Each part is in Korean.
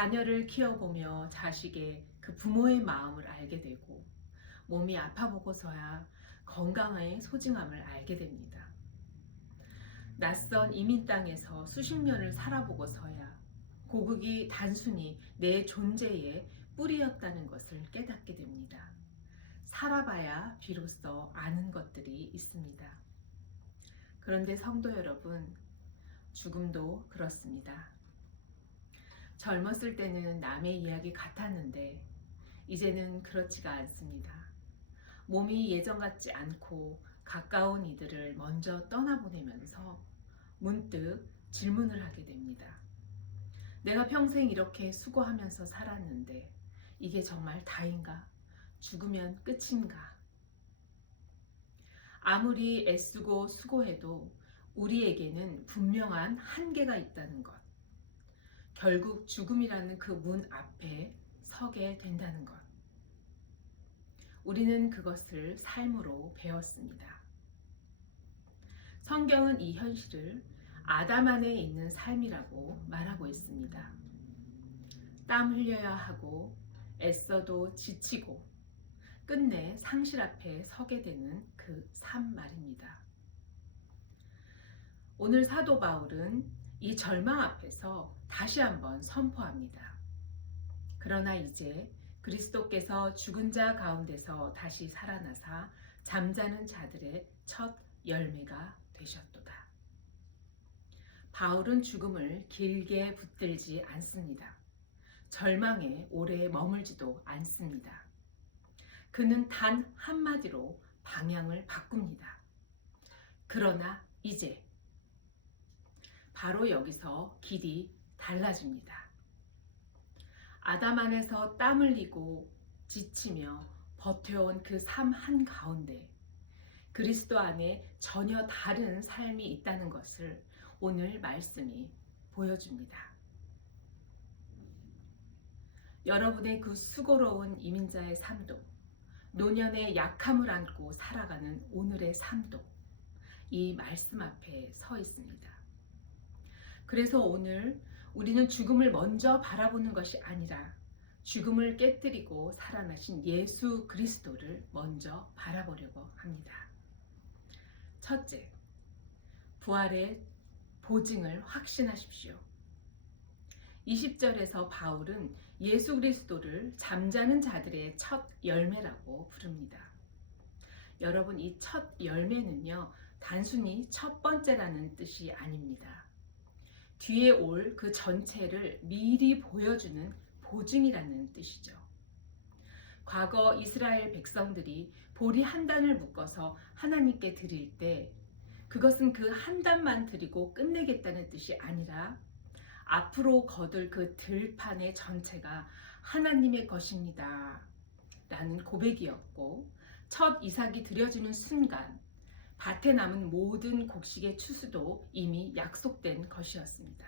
자녀를 키워보며 자식의 그 부모의 마음을 알게 되고 몸이 아파보고서야 건강의 소중함을 알게 됩니다. 낯선 이민 땅에서 수십 년을 살아보고서야 고국이 단순히 내 존재의 뿌리였다는 것을 깨닫게 됩니다. 살아봐야 비로소 아는 것들이 있습니다. 그런데 성도 여러분, 죽음도 그렇습니다. 젊었을 때는 남의 이야기 같았는데 이제는 그렇지가 않습니다. 몸이 예전 같지 않고 가까운 이들을 먼저 떠나보내면서 문득 질문을 하게 됩니다. 내가 평생 이렇게 수고하면서 살았는데 이게 정말 다인가? 죽으면 끝인가? 아무리 애쓰고 수고해도 우리에게는 분명한 한계가 있다는 것. 결국 죽음이라는 그 문 앞에 서게 된다는 것. 우리는 그것을 삶으로 배웠습니다. 성경은 이 현실을 아담 안에 있는 삶이라고 말하고 있습니다. 땀 흘려야 하고 애써도 지치고 끝내 상실 앞에 서게 되는 그 삶 말입니다. 오늘 사도 바울은 이 절망 앞에서 다시 한번 선포합니다. 그러나 이제 그리스도께서 죽은 자 가운데서 다시 살아나사 잠자는 자들의 첫 열매가 되셨도다. 바울은 죽음을 길게 붙들지 않습니다. 절망에 오래 머물지도 않습니다. 그는 단 한마디로 방향을 바꿉니다. 그러나 이제 바로 여기서 길이 달라집니다. 아담 안에서 땀 흘리고 지치며 버텨온 그 삶 한가운데 그리스도 안에 전혀 다른 삶이 있다는 것을 오늘 말씀이 보여줍니다. 여러분의 그 수고로운 이민자의 삶도, 노년의 약함을 안고 살아가는 오늘의 삶도 이 말씀 앞에 서 있습니다. 그래서 오늘 우리는 죽음을 먼저 바라보는 것이 아니라 죽음을 깨뜨리고 살아나신 예수 그리스도를 먼저 바라보려고 합니다. 첫째, 부활의 보증을 확신하십시오. 20절에서 바울은 예수 그리스도를 잠자는 자들의 첫 열매라고 부릅니다. 여러분, 이 첫 열매는요, 단순히 첫 번째라는 뜻이 아닙니다. 뒤에 올 그 전체를 미리 보여주는 보증이라는 뜻이죠. 과거 이스라엘 백성들이 보리 한 단을 묶어서 하나님께 드릴 때 그것은 그 한 단만 드리고 끝내겠다는 뜻이 아니라 앞으로 거둘 그 들판의 전체가 하나님의 것입니다 라는 고백이었고, 첫 이삭이 드려지는 순간 밭에 남은 모든 곡식의 추수도 이미 약속된 것이었습니다.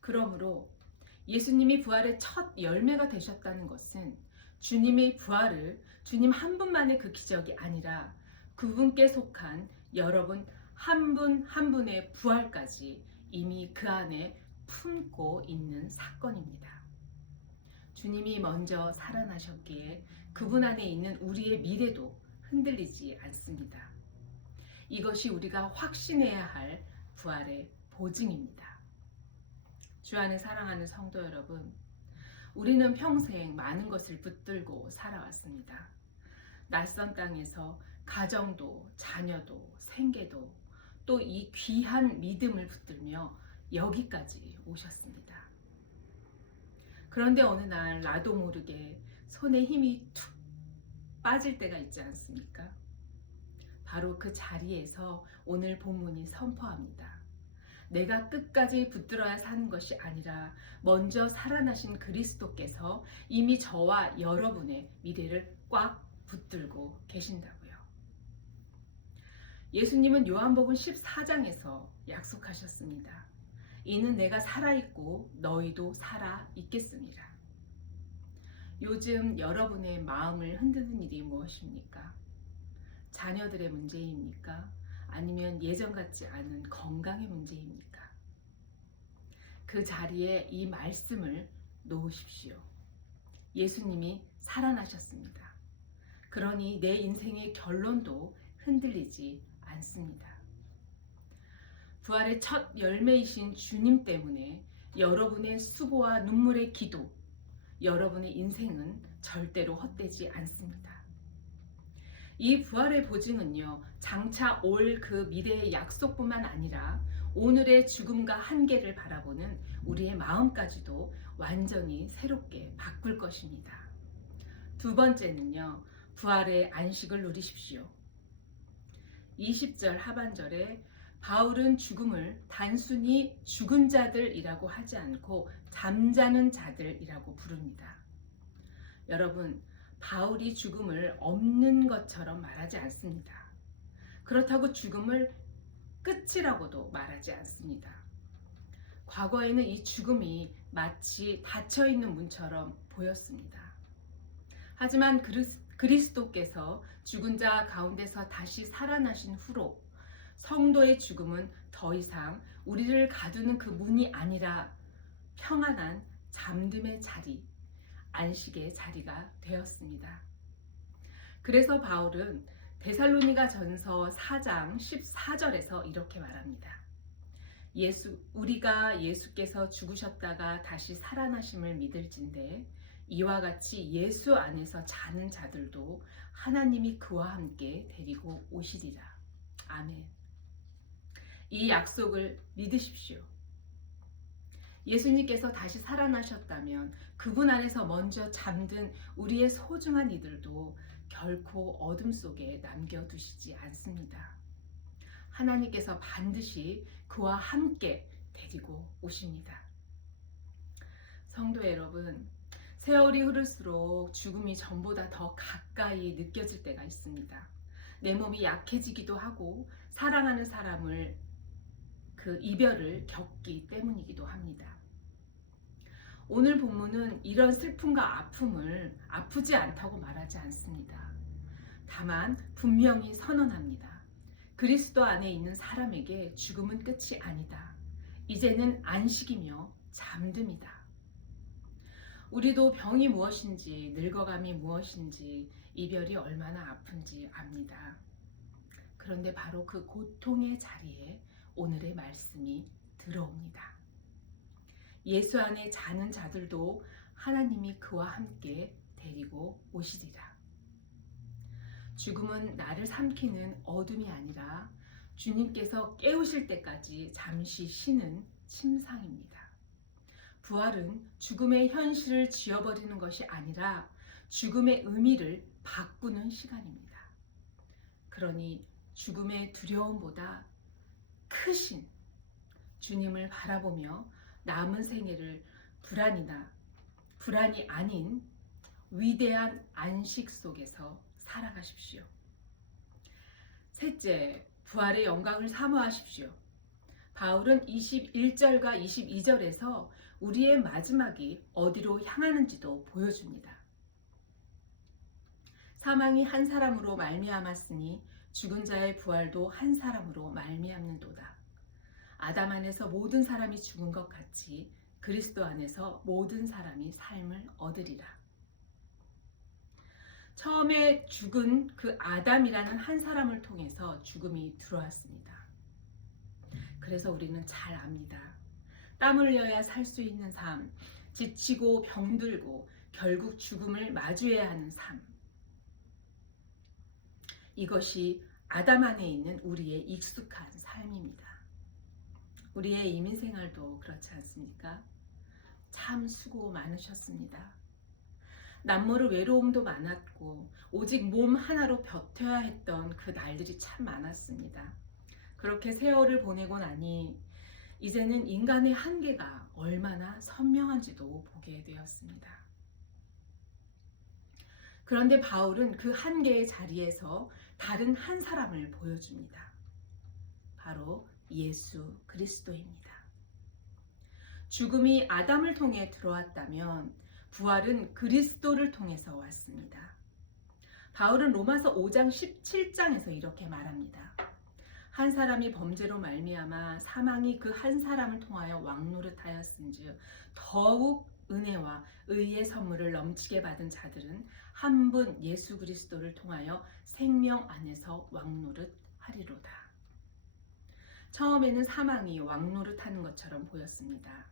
그러므로 예수님이 부활의 첫 열매가 되셨다는 것은 주님의 부활을 주님 한 분만의 그 기적이 아니라 그분께 속한 여러분 한 분 한 분의 부활까지 이미 그 안에 품고 있는 사건입니다. 주님이 먼저 살아나셨기에 그분 안에 있는 우리의 미래도 흔들리지 않습니다. 이것이 우리가 확신해야 할 부활의 보증입니다. 주 안에 사랑하는 성도 여러분, 우리는 평생 많은 것을 붙들고 살아왔습니다. 낯선 땅에서 가정도, 자녀도, 생계도, 또 이 귀한 믿음을 붙들며 여기까지 오셨습니다. 그런데 어느 날 나도 모르게 손에 힘이 툭 빠질 때가 있지 않습니까? 바로 그 자리에서 오늘 본문이 선포합니다. 내가 끝까지 붙들어야 사는 것이 아니라 먼저 살아나신 그리스도께서 이미 저와 여러분의 미래를 꽉 붙들고 계신다고요. 예수님은 요한복음 14장에서 약속하셨습니다. 이는 내가 살아있고 너희도 살아있겠습니다. 요즘 여러분의 마음을 흔드는 일이 무엇입니까? 자녀들의 문제입니까? 아니면 예전 같지 않은 건강의 문제입니까? 그 자리에 이 말씀을 놓으십시오. 예수님이 살아나셨습니다. 그러니 내 인생의 결론도 흔들리지 않습니다. 부활의 첫 열매이신 주님 때문에 여러분의 수고와 눈물의 기도, 여러분의 인생은 절대로 헛되지 않습니다. 이 부활의 보증은요, 장차 올 그 미래의 약속뿐만 아니라 오늘의 죽음과 한계를 바라보는 우리의 마음까지도 완전히 새롭게 바꿀 것입니다. 두 번째는요, 부활의 안식을 누리십시오. 20절 하반절에 바울은 죽음을 단순히 죽은 자들이라고 하지 않고 잠자는 자들이라고 부릅니다. 여러분, 바울이 죽음을 없는 것처럼 말하지 않습니다. 그렇다고 죽음을 끝이라고도 말하지 않습니다. 과거에는 이 죽음이 마치 닫혀있는 문처럼 보였습니다. 하지만 그리스도께서 죽은 자 가운데서 다시 살아나신 후로 성도의 죽음은 더 이상 우리를 가두는 그 문이 아니라 평안한 잠듦의 자리, 안식의 자리가 되었습니다. 그래서 바울은 데살로니가 전서 4장 14절에서 이렇게 말합니다. 우리가 예수께서 죽으셨다가 다시 살아나심을 믿을진대 이와 같이 예수 안에서 자는 자들도 하나님이 그와 함께 데리고 오시리라. 아멘. 이 약속을 믿으십시오. 예수님께서 다시 살아나셨다면 그분 안에서 먼저 잠든 우리의 소중한 이들도 결코 어둠 속에 남겨두시지 않습니다. 하나님께서 반드시 그와 함께 데리고 오십니다. 성도 여러분, 세월이 흐를수록 죽음이 전보다 더 가까이 느껴질 때가 있습니다. 내 몸이 약해지기도 하고 사랑하는 사람을 그 이별을 겪기 때문이기도 합니다. 오늘 본문은 이런 슬픔과 아픔을 아프지 않다고 말하지 않습니다. 다만 분명히 선언합니다. 그리스도 안에 있는 사람에게 죽음은 끝이 아니다. 이제는 안식이며 잠듦이다. 우리도 병이 무엇인지, 늙어감이 무엇인지, 이별이 얼마나 아픈지 압니다. 그런데 바로 그 고통의 자리에 오늘의 말씀이 들어옵니다. 예수 안에 자는 자들도 하나님이 그와 함께 데리고 오시리라. 죽음은 나를 삼키는 어둠이 아니라 주님께서 깨우실 때까지 잠시 쉬는 침상입니다. 부활은 죽음의 현실을 지워버리는 것이 아니라 죽음의 의미를 바꾸는 시간입니다. 그러니 죽음의 두려움보다 크신 주님을 바라보며 남은 생애를 불안이 아닌 위대한 안식 속에서 살아가십시오. 셋째, 부활의 영광을 사모하십시오. 바울은 21절과 22절에서 우리의 마지막이 어디로 향하는지도 보여줍니다. 사망이 한 사람으로 말미암았으니 죽은 자의 부활도 한 사람으로 말미암는도다. 아담 안에서 모든 사람이 죽은 것 같이 그리스도 안에서 모든 사람이 삶을 얻으리라. 처음에 죽은 그 아담이라는 한 사람을 통해서 죽음이 들어왔습니다. 그래서 우리는 잘 압니다. 땀 흘려야 살 수 있는 삶, 지치고 병들고 결국 죽음을 마주해야 하는 삶. 이것이 아담 안에 있는 우리의 익숙한 삶입니다. 우리의 이민생활도 그렇지 않습니까? 참 수고 많으셨습니다. 남모를 외로움도 많았고 오직 몸 하나로 버텨야 했던 그 날들이 참 많았습니다. 그렇게 세월을 보내고 나니 이제는 인간의 한계가 얼마나 선명한지도 보게 되었습니다. 그런데 바울은 그 한계의 자리에서 다른 한 사람을 보여줍니다. 바로 예수 그리스도입니다. 죽음이 아담을 통해 들어왔다면 부활은 그리스도를 통해서 왔습니다. 바울은 로마서 5장 17장에서 이렇게 말합니다. 한 사람이 범죄로 말미암아 사망이 그 한 사람을 통하여 왕노릇하였은즉 더욱 은혜와 의의 선물을 넘치게 받은 자들은 한 분 예수 그리스도를 통하여 생명 안에서 왕노릇하리로다. 처음에는 사망이 왕노릇하는 것처럼 보였습니다.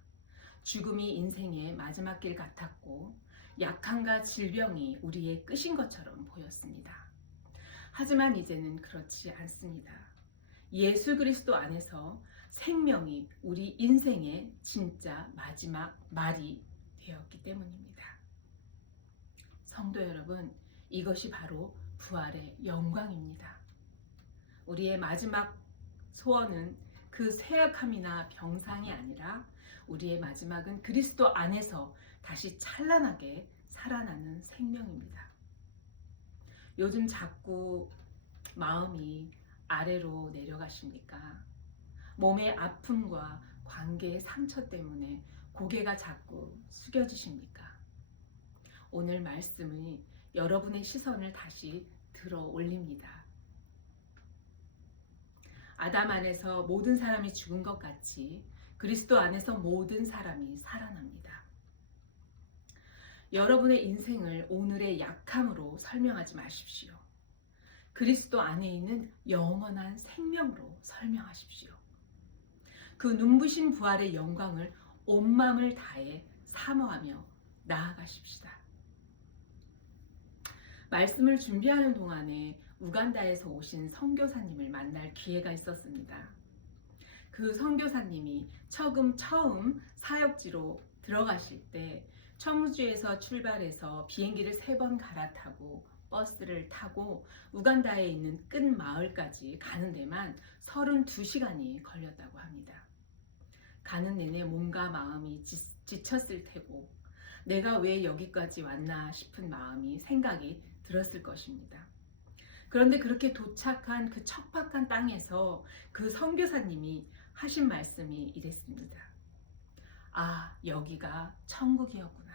죽음이 인생의 마지막 길 같았고 약함과 질병이 우리의 끝인 것처럼 보였습니다. 하지만 이제는 그렇지 않습니다. 예수 그리스도 안에서 생명이 우리 인생의 진짜 마지막 말이 되었기 때문입니다. 성도 여러분, 이것이 바로 부활의 영광입니다. 우리의 마지막 소원은 그 쇠약함이나 병상이 아니라 우리의 마지막은 그리스도 안에서 다시 찬란하게 살아나는 생명입니다. 요즘 자꾸 마음이 아래로 내려가십니까? 몸의 아픔과 관계의 상처 때문에 고개가 자꾸 숙여지십니까? 오늘 말씀이 여러분의 시선을 다시 들어 올립니다. 아담 안에서 모든 사람이 죽은 것 같이 그리스도 안에서 모든 사람이 살아납니다. 여러분의 인생을 오늘의 약함으로 설명하지 마십시오. 그리스도 안에 있는 영원한 생명으로 설명하십시오. 그 눈부신 부활의 영광을 온 마음을 다해 사모하며 나아가십시다. 말씀을 준비하는 동안에 우간다에서 오신 선교사님을 만날 기회가 있었습니다. 그 선교사님이 처음 사역지로 들어가실 때 청주에서 출발해서 비행기를 3번 갈아타고 버스를 타고 우간다에 있는 끝 마을까지 가는 데만 32시간이 걸렸다고 합니다. 가는 내내 몸과 마음이 지쳤을 테고 내가 왜 여기까지 왔나 싶은 생각이 들었을 것입니다. 그런데 그렇게 도착한 그 척박한 땅에서 그 선교사님이 하신 말씀이 이랬습니다. 아, 여기가 천국이었구나.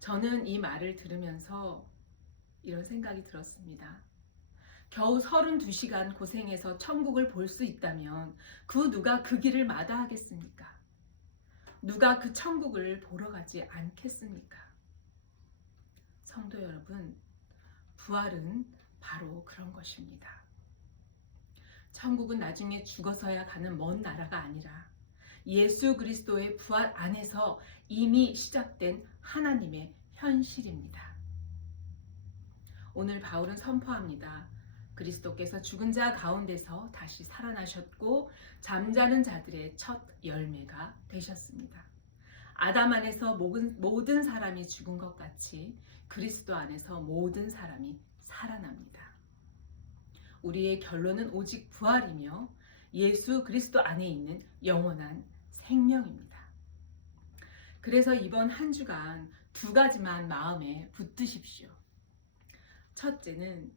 저는 이 말을 들으면서 이런 생각이 들었습니다. 겨우 32시간 고생해서 천국을 볼 수 있다면 누가 그 길을 마다하겠습니까? 누가 그 천국을 보러 가지 않겠습니까? 성도 여러분, 부활은 바로 그런 것입니다. 천국은 나중에 죽어서야 가는 먼 나라가 아니라 예수 그리스도의 부활 안에서 이미 시작된 하나님의 현실입니다. 오늘 바울은 선포합니다. 그리스도께서 죽은 자 가운데서 다시 살아나셨고 잠자는 자들의 첫 열매가 되셨습니다. 아담 안에서 모든 사람이 죽은 것 같이 그리스도 안에서 모든 사람이 살아납니다. 우리의 결론은 오직 부활이며 예수 그리스도 안에 있는 영원한 생명입니다. 그래서 이번 한 주간 2가지만 마음에 붙드십시오. 첫째는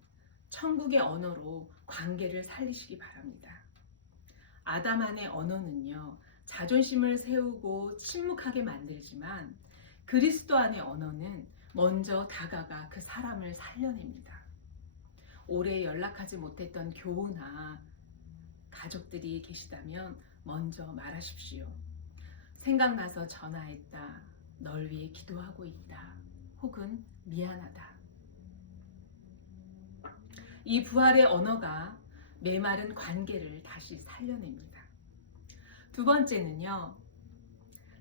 천국의 언어로 관계를 살리시기 바랍니다. 아담 안의 언어는요, 자존심을 세우고 침묵하게 만들지만 그리스도 안의 언어는 먼저 다가가 그 사람을 살려냅니다. 오래 연락하지 못했던 교우나 가족들이 계시다면 먼저 말하십시오. 생각나서 전화했다. 널 위해 기도하고 있다. 혹은 미안하다. 이 부활의 언어가 메마른 관계를 다시 살려냅니다. 2번째는요.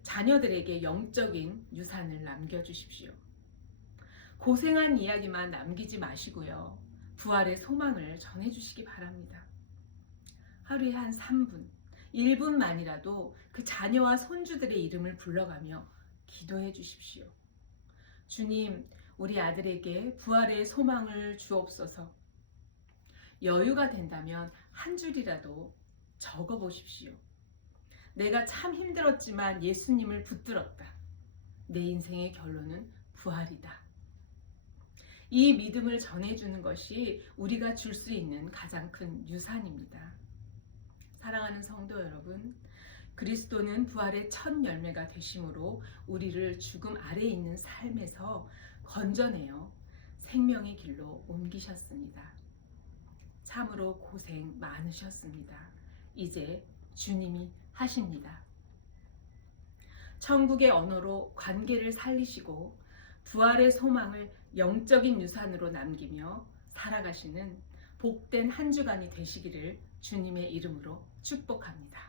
자녀들에게 영적인 유산을 남겨주십시오. 고생한 이야기만 남기지 마시고요. 부활의 소망을 전해주시기 바랍니다. 하루에 한 3분, 1분만이라도 그 자녀와 손주들의 이름을 불러가며 기도해 주십시오. 주님, 우리 아들에게 부활의 소망을 주옵소서. 여유가 된다면 한 줄이라도 적어 보십시오. 내가 참 힘들었지만 예수님을 붙들었다. 내 인생의 결론은 부활이다. 이 믿음을 전해주는 것이 우리가 줄 수 있는 가장 큰 유산입니다. 사랑하는 성도 여러분, 그리스도는 부활의 첫 열매가 되심으로 우리를 죽음 아래에 있는 삶에서 건져내어 생명의 길로 옮기셨습니다. 참으로 고생 많으셨습니다. 이제 주님이 하십니다. 천국의 언어로 관계를 살리시고 부활의 소망을 영적인 유산으로 남기며 살아가시는 복된 한 주간이 되시기를 주님의 이름으로 축복합니다.